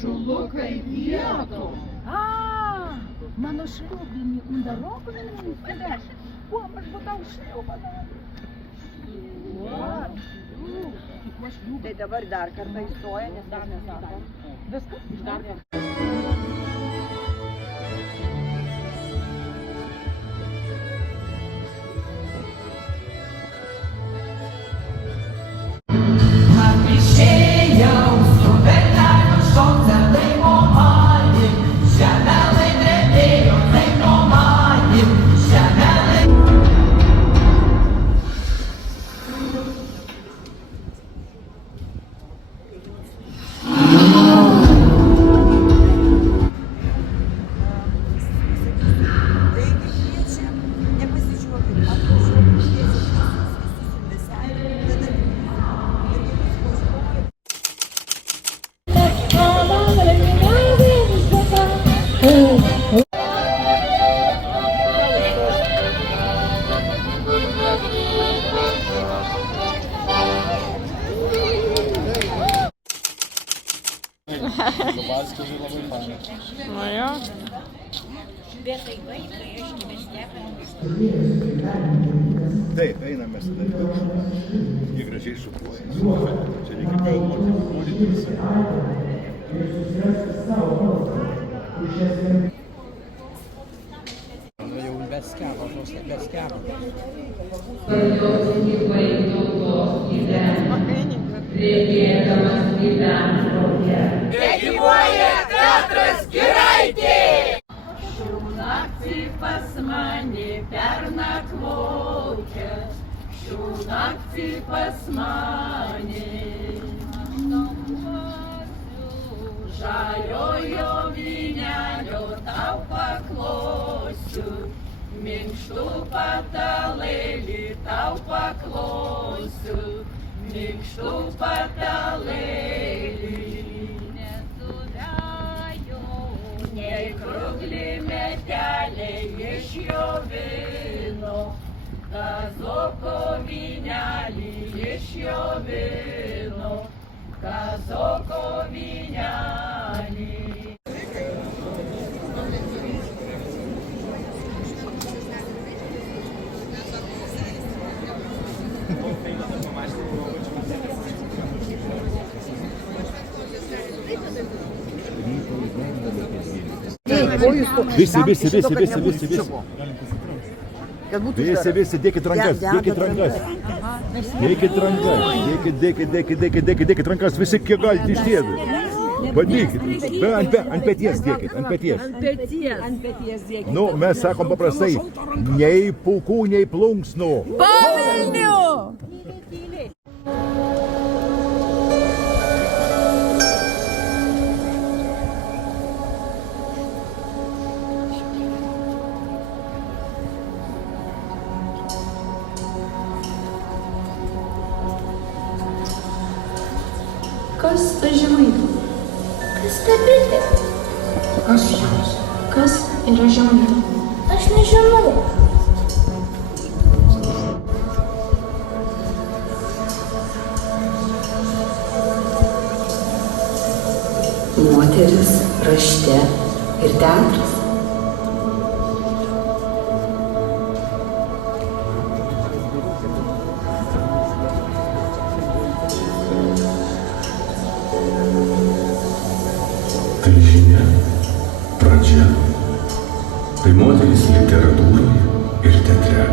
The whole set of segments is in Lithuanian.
šulu kaip vietų. Mano šliūbinį undaroklį įsiveš. Kuo aš būtau šliūbaną? Tai dabar dar kartą įstoja, nes dar nesakom. Viskas? Dar kartą. Nu jo. Taip, einam mes tada. Jie gražiai šukuoja. Čia reikia galvoti, kūrytis. Nu jau beskepa, vos ne beskepa. Gyvuoja Petras Giraitė! Šių naktį pas mane pernakvokė, šių naktį pas mane. Žaliojo vynelio tau paklosiu, minkštų patalėlį tau paklosiu, minkštų patalėlį. Nei kruglį metelė iš jo vyno, kazoko vynelį iš jo vyno, kazoko vynelį. Visi. Visi, dėkit rankas. Dėkit rankas, visi kiek galite ištiedų. Bandykit, ant peties dėkit, ant peties. Nu, mes sakom paprastai, nei pūkų, nei plunksnų. Pavilnių! Kas ta Žemaitė? Kas ta bitė? Kas jos? Kas yra Žemaitė? Aš nežinau. Moteris, rašte ir teatras. Tai žinia, pradžia. Tai moteris literatūroje ir teatre.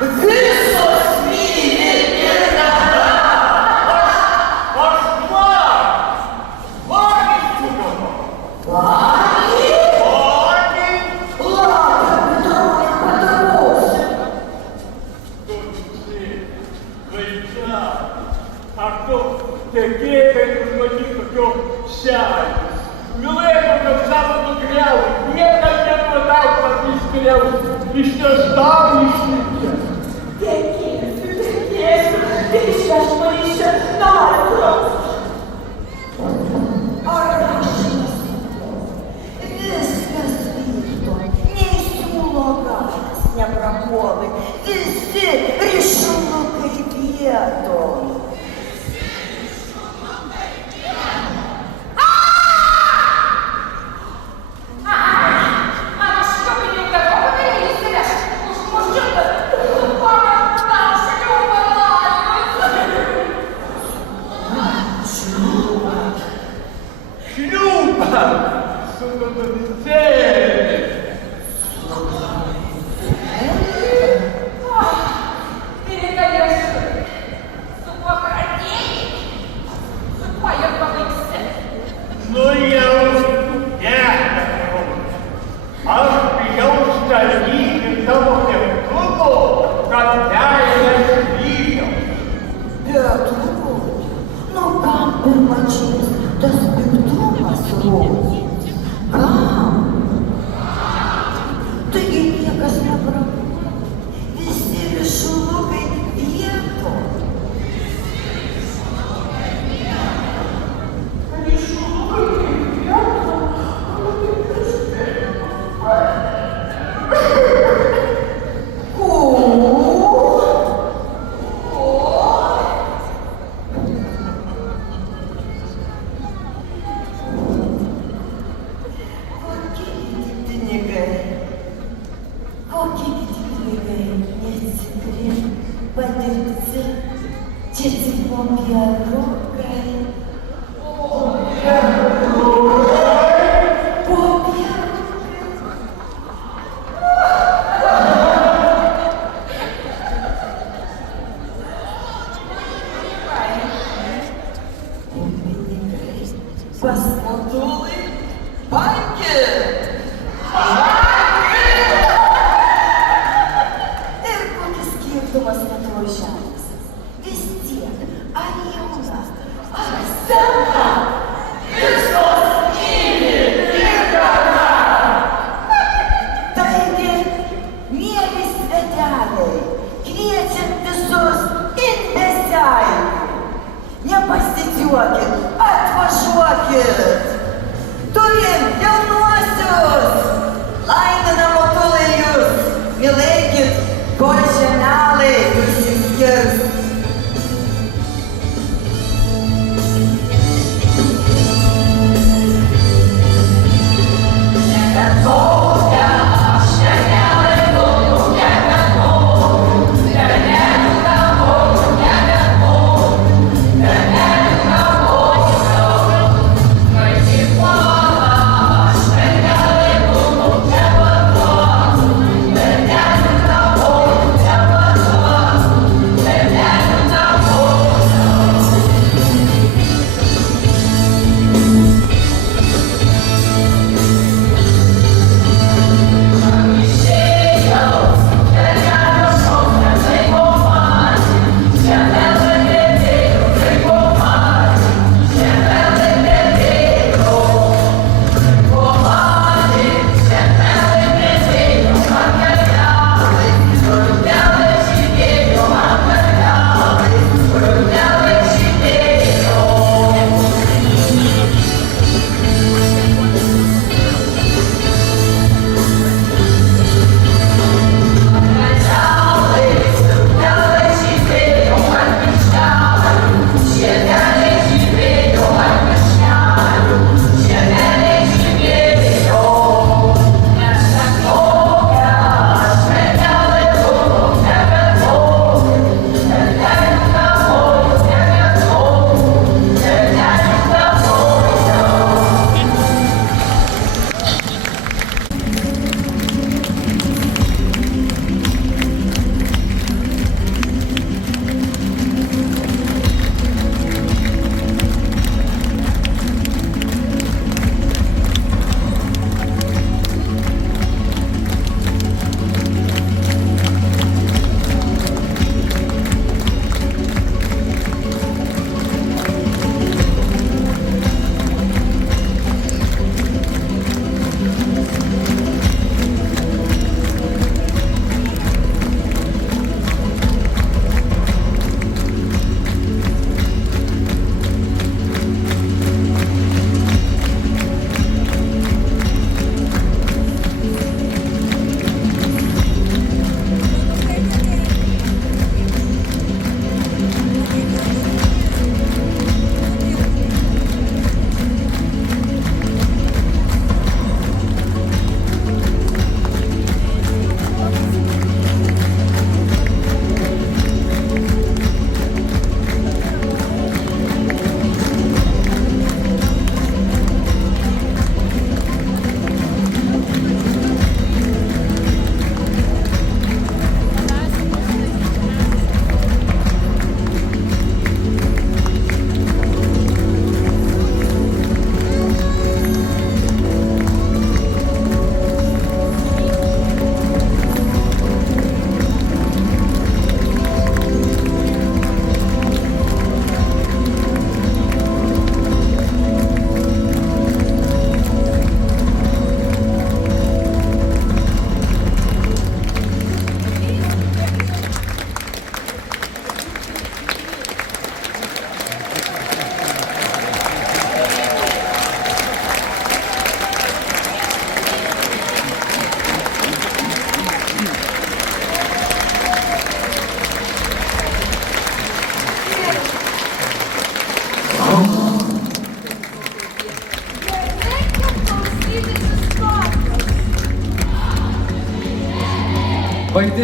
visos myli ir dada. Aš vagys sugavo. Vagys? Labą, Petrovai, padarosiu. Vaikia, ar tu tekėjai, kad užmatyk tokio šelės? Mylėtum, kad savo nugriauti, niekam nepradau, kad įskriauti, ištestau išlikti. Tekėsiu, tik išveš mane čia narkros. Ar rašysi? Viskas vykdo, nei siūlo galas neprapuolai, visi ryšulukai vieton. Vai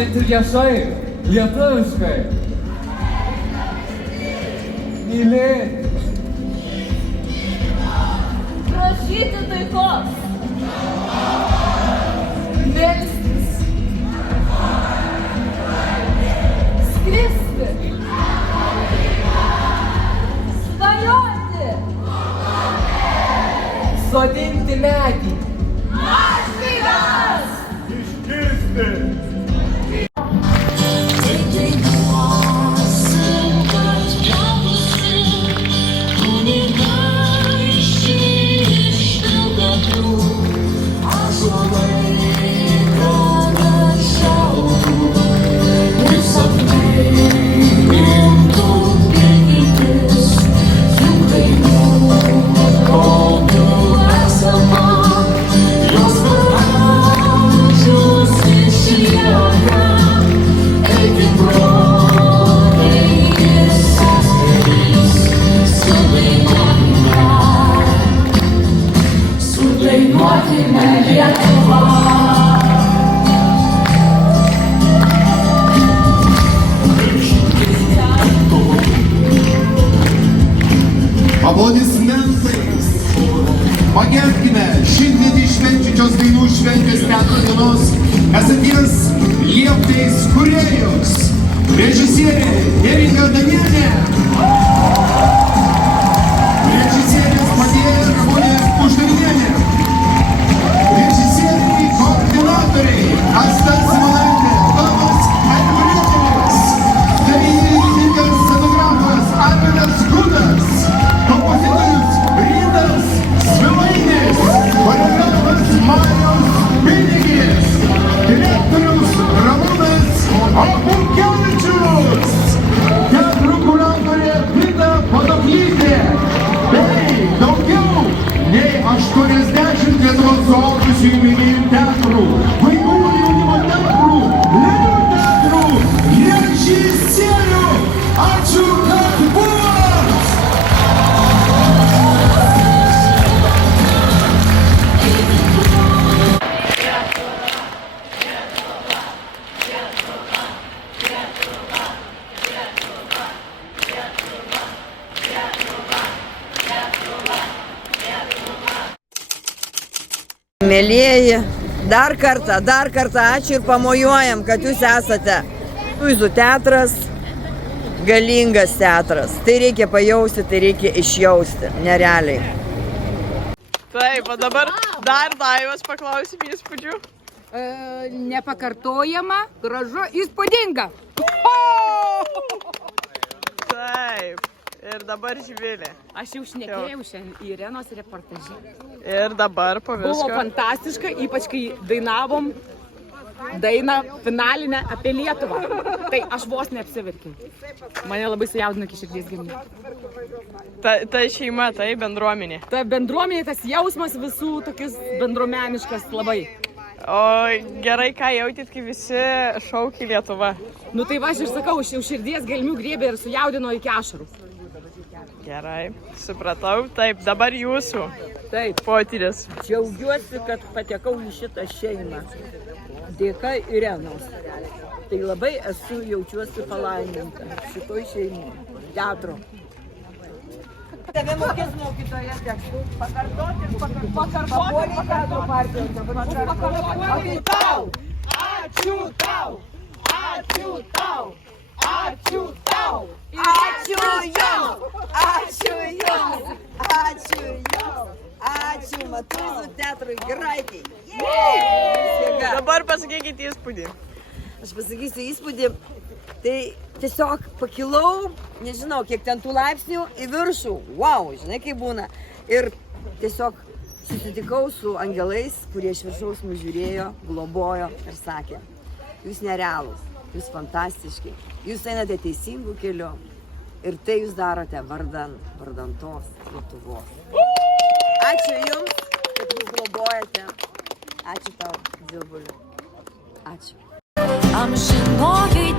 kalbėti viešai, lietuviškai. Mylėti. Prašyti taikos. Melstis. Skristi. Svajoti. Sodinti medį. Mažvydas. Išgirsti. Aplodismentais pagerbkime šimtmetį švenčiančios dainų šventės teatro dienos esaties lieptais kūrėjus. Režisierė Neringa Danielė. Režisierės padėjėja Ramunė Uždavinienė. Režisieriai koordinatoriai Asta Simonaitė, Tomas Edvarėtis. Dailininkas scenografas Arvidas Gudas. Kompozitorius Rytas Svimainis, choreografas Marius Pinigis, direktorius Ramūnas Abukevičius, teatro kuratorė Vida Padoklytė, bei daugiau nei 80 Lietuvos suaugusiųjų mėgėjų teatrų, vaikų ir jaunimo teatrų, lėlių teatrų, režisierių. Ačiū, kad buvot! Mėlieji, dar kartą ačiū ir pamojuojam, kad jūs esate. Jūsų teatras, galingas teatras. Tai reikia pajausti, tai reikia išjausti, nerealiai. Taip, o dabar dar Daivos paklausim įspūdžių. Nepakartojama, gražu, įspūdinga. Taip, ir dabar Živilė. Aš jau šnekėjau šiandien Irenos reportažį. Ir dabar po Buvo visko. fantastiška, ypač kai dainavom dainą finalinę apie Lietuvą. Tai aš vos neapsiverkiau. Mane labai sujaudino iki širdies gelmių. Tai šeima, tai bendruomenė. Ta bendruomenė, tas jausmas visų tokius bendruomeniškas labai. O gerai, ką jautit, kai visi šaukia Lietuva? Nu tai va, aš ir sakau, jau širdies gelmių griebė ir sujaudino iki ašarų. Gerai, supratau. Taip, dabar jūsų. Taip. Potyris. Džiaugiuosi, kad patekau į šitą šeimą. Dėka Irenos. Tai labai jaučiuosi palaiminta šitoj šeimai. Teatro. Tave mokės mokytojas tekstų. Pakartoti ir pakartoti teatro partijos. Pakartoti tau! Ačiū tau! Ačiū tau! Ačiū tau! Ačiū jums! Ačiū jums! Ačiū jums! Ačiū Matuizų teatrui Giraitei! Dabar pasakykite įspūdį. Aš pasakysiu įspūdį. Tai tiesiog pakilau, nežinau, kiek ten tų laipsnių į viršų. Wow, žinai kaip būna. Ir tiesiog susitikau su angelais, kurie iš viršaus mus žiūrėjo, globojo ir sakė, jūs nerealūs, jūs fantastiški, jūs einate teisingų kelių ir tai jūs darote vardan tos Lietuvos. Ačiū jums, kad jūs globojate. Ačiū tau, Dziubuliu. Ačiū. Amžinoji